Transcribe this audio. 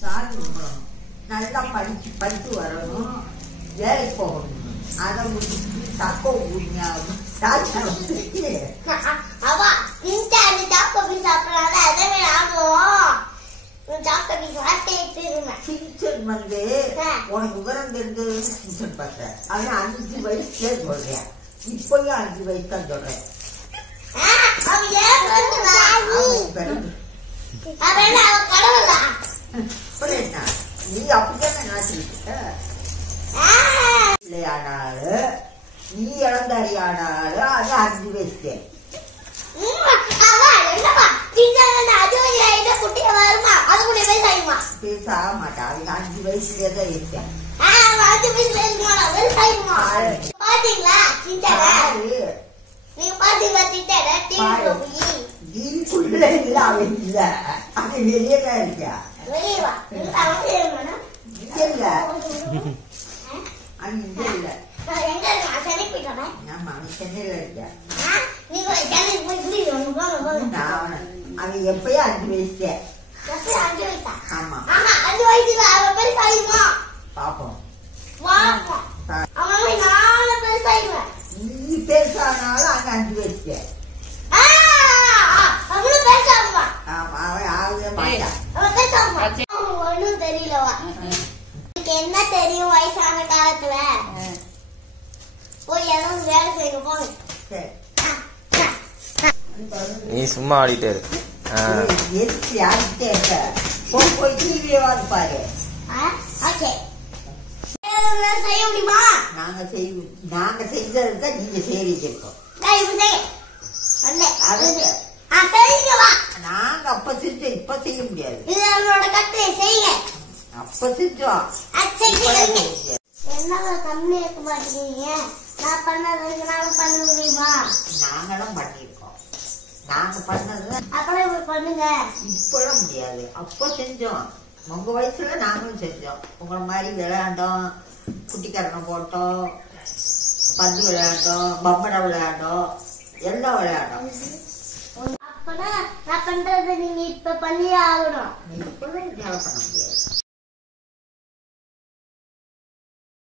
சாமி கும்பிடணும், நல்லா படிச்சு வரணும், வேலைக்கு போகணும். அதை முடிச்சுட்டு தக்கோ ஊடிங்க அவா இந்த சாக்கோ பீஸ் சாப்பிடறாங்க. அதே ஆகும் சாக்கோ பீஸ் வாட்டே திரும்ப சின்சன் வந்து உனக்கு விவரம் தெரிஞ்சு சின்சன் பார்த்தேன். ஆனா 5 வயசுல சொல்றேன், இப்பயும் 5 வயசு தான் சொல்றேன். நீ அப்படித்தானே நினைச்சிருக்க. ஆனாலும் நீ இளந்தாரி ஆனாலும் அது 5 வயசு. பேச ஆக மாட்டா, அவங்க 5 வயசுலதான் இருக்கேன். வெளியதான் இருக்கா சென்னையில இருக்கா. அவன் எப்பயும் 5 வயசு. ஆமா பாப்போம். நீ பேசானாலும் அங்க 5 வயசு. ஆமா அவன் ஆகவே மாட்டான். ஒண்ணும் தெரியலவா. என்ன தெரியும் வயசான காலத்துல போய் ஏதாவது வேலை செய்ய போங்க. நீ சும்மா ஆடிட்டே இரு. போய் டிவியை பாரு. செய்ய முடியுமா? நாங்க செஞ்சதுதான் நீங்க செய்யறீங்க. நாங்க அப்ப செஞ்சோம், இப்ப செய்ய முடியாது. அப்ப செஞ்சோம், என்ன கம்மி இருக்க மாட்டேங்க. நான் பண்ணது பண்ண முடியுமா? நாங்களும் பண்ணிருக்கோம். நாங்க பண்ணது அப்புறம் பண்ணுங்க. இப்பெல்லாம் முடியாது. அப்ப செஞ்சோம், உங்க வயசுல நாங்களும் செஞ்சோம். உங்களை மாதிரி விளையாண்டோம், குட்டிக்கரணை போட்டோம், பந்து விளையாண்டோம், பம்பரை விளையாண்டோம், எல்லாம் விளையாண்டோம். அப்பனா நான் பண்றது நீங்க இப்ப பண்ணி ஆகணும். இப்பெல்லாம் பண்ண முடியாது.